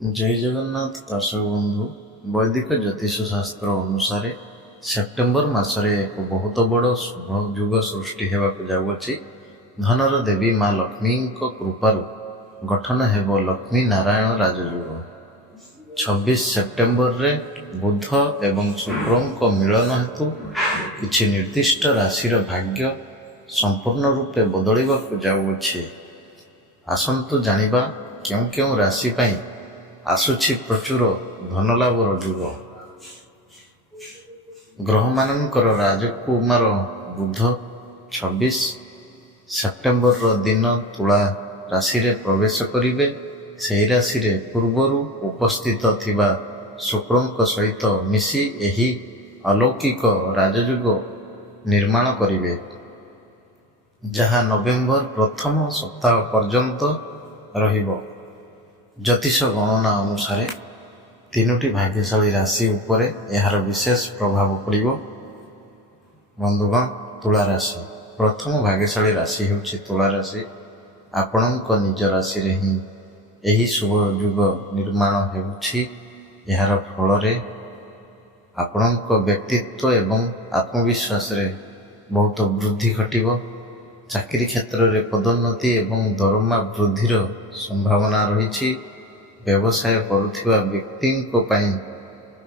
ଜୟ ଜଗନ୍ନାଥ ଦର୍ଶକ ବନ୍ଧୁ। ବୈଦିକ ଜ୍ୟୋତିଷ ଶାସ୍ତ୍ର ଅନୁସାରେ ସେପ୍ଟେମ୍ବର ମାସରେ ଏକ ବହୁତ ବଡ଼ ଶୁଭ ଯୁଗ ସୃଷ୍ଟି ହେବାକୁ ଯାଉଅଛି। ଧନର ଦେବୀ ମା ଲକ୍ଷ୍ମୀଙ୍କ କୃପାରୁ ଗଠନ ହେବ ଲକ୍ଷ୍ମୀ ନାରାୟଣ ରାଜଯୁଗ। 26 ସେପ୍ଟେମ୍ବରରେ ବୁଧ ଏବଂ ଶୁକ୍ରଙ୍କ ମିଳନ ହେତୁ କିଛି ନିର୍ଦ୍ଦିଷ୍ଟ ରାଶିର ଭାଗ୍ୟ ସମ୍ପୂର୍ଣ୍ଣ ରୂପେ ବଦଳିବାକୁ ଯାଉଅଛି। ଆସନ୍ତୁ ଜାଣିବା କେଉଁ କେଉଁ ରାଶି ପାଇଁ ଆସୁଛି ପ୍ରଚୁର ଧନଲାଭର ଯୁଗ। ଗ୍ରହମାନଙ୍କର ରାଜକୁମାର ବୁଧ 26 ସେପ୍ଟେମ୍ବରର ଦିନ ତୁଳା ରାଶିରେ ପ୍ରବେଶ କରିବେ। ସେହି ରାଶିରେ ପୂର୍ବରୁ ଉପସ୍ଥିତ ଥିବା ଶୁକ୍ରଙ୍କ ସହିତ ମିଶି ଏହି ଅଲୌକିକ ରାଜଯୁଗ ନିର୍ମାଣ କରିବେ, ଯାହା ନଭେମ୍ବର ପ୍ରଥମ ସପ୍ତାହ ପର୍ଯ୍ୟନ୍ତ ରହିବ। ଜ୍ୟୋତିଷ ଗଣନା ଅନୁସାରେ 3ଟି ଭାଗ୍ୟଶାଳୀ ରାଶି ଉପରେ ଏହାର ବିଶେଷ ପ୍ରଭାବ ପଡ଼ିବ। ବନ୍ଧୁଗଣ, ତୁଳା ରାଶି ପ୍ରଥମ ଭାଗ୍ୟଶାଳୀ ରାଶି ହେଉଛି ତୁଳା ରାଶି। ଆପଣଙ୍କ ନିଜ ରାଶିରେ ହିଁ ଏହି ଶୁଭ ଯୁଗ ନିର୍ମାଣ ହେଉଛି। ଏହାର ଫଳରେ ଆପଣଙ୍କ ବ୍ୟକ୍ତିତ୍ୱ ଏବଂ ଆତ୍ମବିଶ୍ୱାସରେ ବହୁତ ବୃଦ୍ଧି ଘଟିବ। ଚାକିରି କ୍ଷେତ୍ରରେ ପଦୋନ୍ନତି ଏବଂ ଦରମା ବୃଦ୍ଧିର ସମ୍ଭାବନା ରହିଛି। ବ୍ୟବସାୟ କରୁଥିବା ବ୍ୟକ୍ତିଙ୍କ ପାଇଁ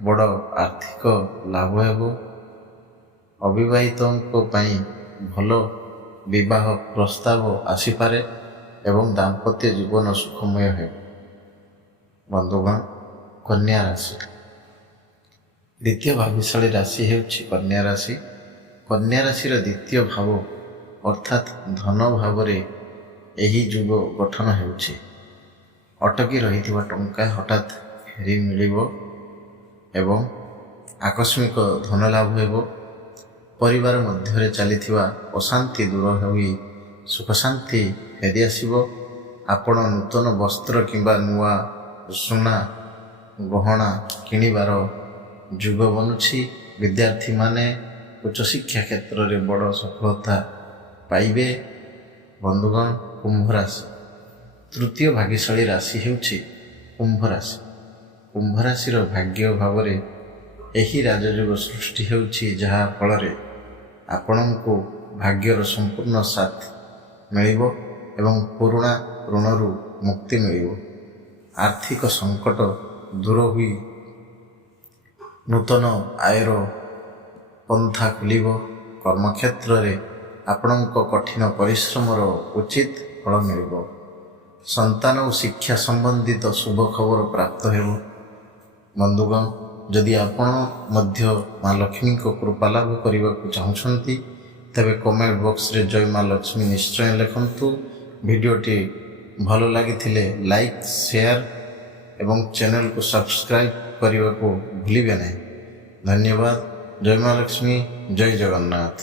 ବଡ଼ ଆର୍ଥିକ ଲାଭ ହେବ। ଅବିବାହିତଙ୍କ ପାଇଁ ଭଲ ବିବାହ ପ୍ରସ୍ତାବ ଆସିପାରେ ଏବଂ ଦାମ୍ପତ୍ୟ ଜୀବନ ସୁଖମୟ ହେବ। ବନ୍ଧୁଗଣ, କନ୍ୟା ରାଶି ଦ୍ୱିତୀୟ ଭାଗ୍ୟଶାଳୀ ରାଶି ହେଉଛି କନ୍ୟା ରାଶି। କନ୍ୟା ରାଶିର ଦ୍ୱିତୀୟ ଭାବ ଅର୍ଥାତ୍ ଧନ ଭାବରେ ଏହି ଯୁଗ ଗଠନ ହେଉଛି। ଅଟକି ରହିଥିବା ଟଙ୍କା ହଠାତ୍ ଫେରି ମିଳିବ ଏବଂ ଆକସ୍ମିକ ଧନଲାଭ ହେବ। ପରିବାର ମଧ୍ୟରେ ଚାଲିଥିବା ଅଶାନ୍ତି ଦୂର ହୋଇ ସୁଖଶାନ୍ତି ଫେରିଆସିବ। ଆପଣ ନୂତନ ବସ୍ତ୍ର କିମ୍ବା ନୂଆ ସୁନା ଗହଣା କିଣିବାର ଯୁଗ ବନୁଛି। ବିଦ୍ୟାର୍ଥୀମାନେ ଉଚ୍ଚଶିକ୍ଷା କ୍ଷେତ୍ରରେ ବଡ଼ ସଫଳତା ପାଇବେ। ବନ୍ଧୁଗଣ, କୁମ୍ଭ ରାଶି ତୃତୀୟ ଭାଗ୍ୟଶାଳୀ ରାଶି ହେଉଛି କୁମ୍ଭ ରାଶି। କୁମ୍ଭ ରାଶିର ଭାଗ୍ୟ ଭାବରେ ଏହି ରାଜଯୁଗ ସୃଷ୍ଟି ହେଉଛି, ଯାହା ଫଳରେ ଆପଣଙ୍କୁ ଭାଗ୍ୟର ସମ୍ପୂର୍ଣ୍ଣ ସାଥ ମିଳିବ ଏବଂ ପୁରୁଣା ଋଣରୁ ମୁକ୍ତି ମିଳିବ। ଆର୍ଥିକ ସଙ୍କଟ ଦୂର ହୋଇ ନୂତନ ଆୟର ପନ୍ଥା ଖୋଲିବ। କର୍ମକ୍ଷେତ୍ରରେ ଆପଣଙ୍କ କଠିନ ପରିଶ୍ରମର ଉଚିତ ଫଳ ମିଳିବ। ସନ୍ତାନ ଓ ଶିକ୍ଷା ସମ୍ବନ୍ଧିତ ଶୁଭ ଖବର ପ୍ରାପ୍ତ ହେବ। ବନ୍ଧୁଗଣ, ଯଦି ଆପଣ ମଧ୍ୟ ମା ଲକ୍ଷ୍ମୀଙ୍କ କୃପା ଲାଭ କରିବାକୁ ଚାହୁଁଛନ୍ତି, ତେବେ କମେଣ୍ଟ ବକ୍ସରେ ଜୟ ମା ଲକ୍ଷ୍ମୀ ନିଶ୍ଚୟ ଲେଖନ୍ତୁ। ଭିଡ଼ିଓଟି ଭଲ ଲାଗିଥିଲେ ଲାଇକ୍, ସେୟାର ଏବଂ ଚ୍ୟାନେଲକୁ ସବସ୍କ୍ରାଇବ୍ କରିବାକୁ ଭୁଲିବେ ନାହିଁ। ଧନ୍ୟବାଦ। ଜୟ ମା ଲକ୍ଷ୍ମୀ, ଜୟ ଜଗନ୍ନାଥ।